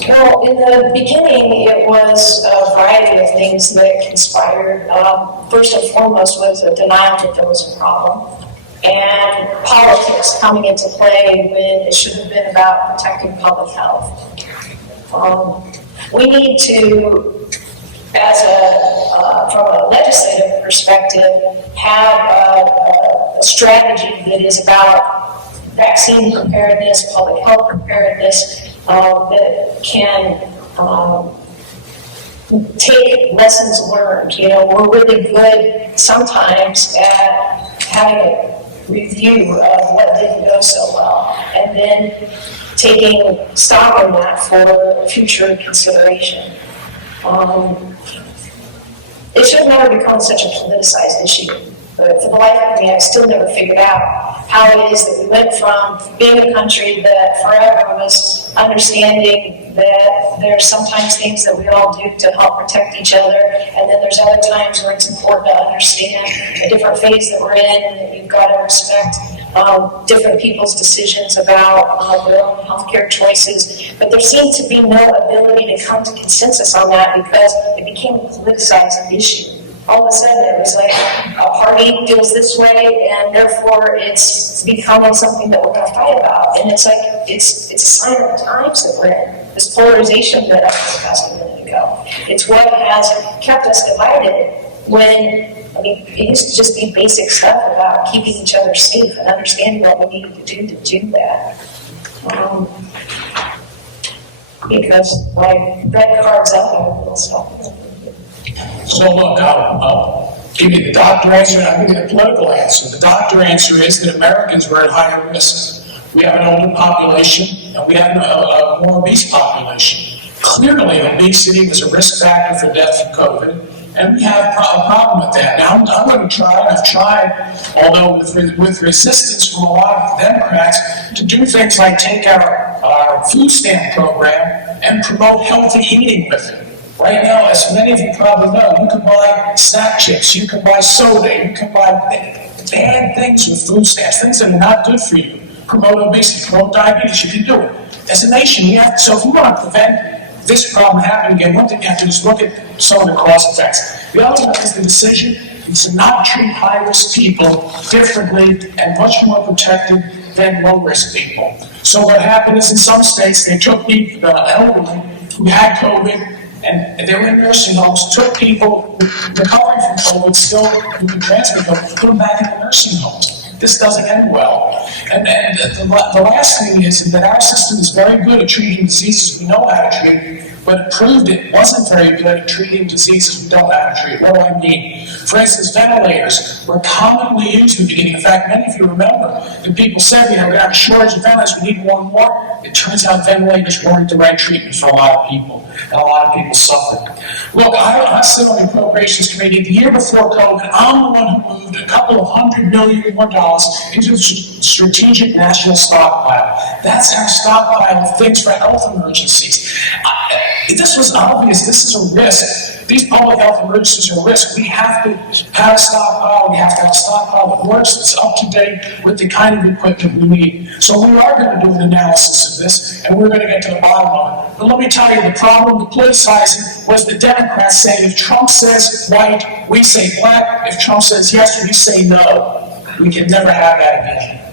Well, in the beginning, it was a variety of things that conspired. First and foremost was a denial that there was a problem, and politics coming into play when it should have been about protecting public health. We need to, from a legislative perspective, have a strategy that is about vaccine preparedness, public health preparedness, that can take lessons learned. You know, we're really good sometimes at having a review of what didn't go so well, and then taking stock in that for future consideration. It should never become such a politicized issue. But for the life of me, I still never figured out how it is that we went from being a country that forever was understanding that there's sometimes things that we all do to help protect each other, and then there's other times where it's important to understand the different phase that we're in, and that you've got to respect different people's decisions about their own healthcare choices. But there seemed to be no ability to come to consensus on that because it became a politicized issue. All of a sudden, it was like a party feels this way, and therefore it's becoming something that we're going to fight about. And it's like it's a sign of the times that we're in. This polarization that I discussed a minute ago. It's what has kept us divided. When it used to just be basic stuff about keeping each other safe and understanding what we needed to do that. Because my red card's up, I will stop. So look, I'll give you the doctor answer, and I'll give you the political answer. The doctor answer is that Americans were at higher risk. We have an older population, and we have a more obese population. Clearly, obesity was a risk factor for death from COVID, and we have a problem with that. Now, I'm going to try, and I've tried, although with resistance from a lot of the Democrats, to do things like take our food stamp program and promote healthy eating with it. Right now, as many of you probably know, you can buy snack chips, you can buy soda, you can buy bad things with food stamps, things that are not good for you. Promote obesity, promote diabetes, you can do it. As a nation, so if you want to prevent this problem happening again, one thing you have to do is look at some of the cause effects. The other one is the decision to not treat high-risk people differently and much more protected than low-risk people. So what happened is in some states, they took the elderly who had COVID, and they were in nursing homes, took people recovering from COVID, still who could transmit COVID, put them back in the nursing homes. This doesn't end well. And the last thing is that our system is very good at treating diseases we know how to treat, but it proved it wasn't very good at treating diseases we don't know how to treat. What do I mean? For instance, ventilators were commonly used in the beginning. In fact, many of you remember that people said, we have a shortage of ventilators, we need more and more. It turns out ventilators weren't the right treatment for a lot of people, and a lot of people suffered. Look, I sit on the Appropriations Committee. The year before COVID, I'm the one who moved a couple of $100 million more into the Strategic National Stockpile. That's our stockpile of things for health emergencies. This was obvious. This is a risk. These public health emergencies are a risk. We have to have a stockpile. We have to have a stockpile that works, that's up to date with the kind of equipment we need. So we are going to do an analysis of this, and we're going to get to the bottom of it. But let me tell you, the problem with politicizing was the Democrats saying, if Trump says white, we say black. If Trump says yes, we say no. We can never have that again.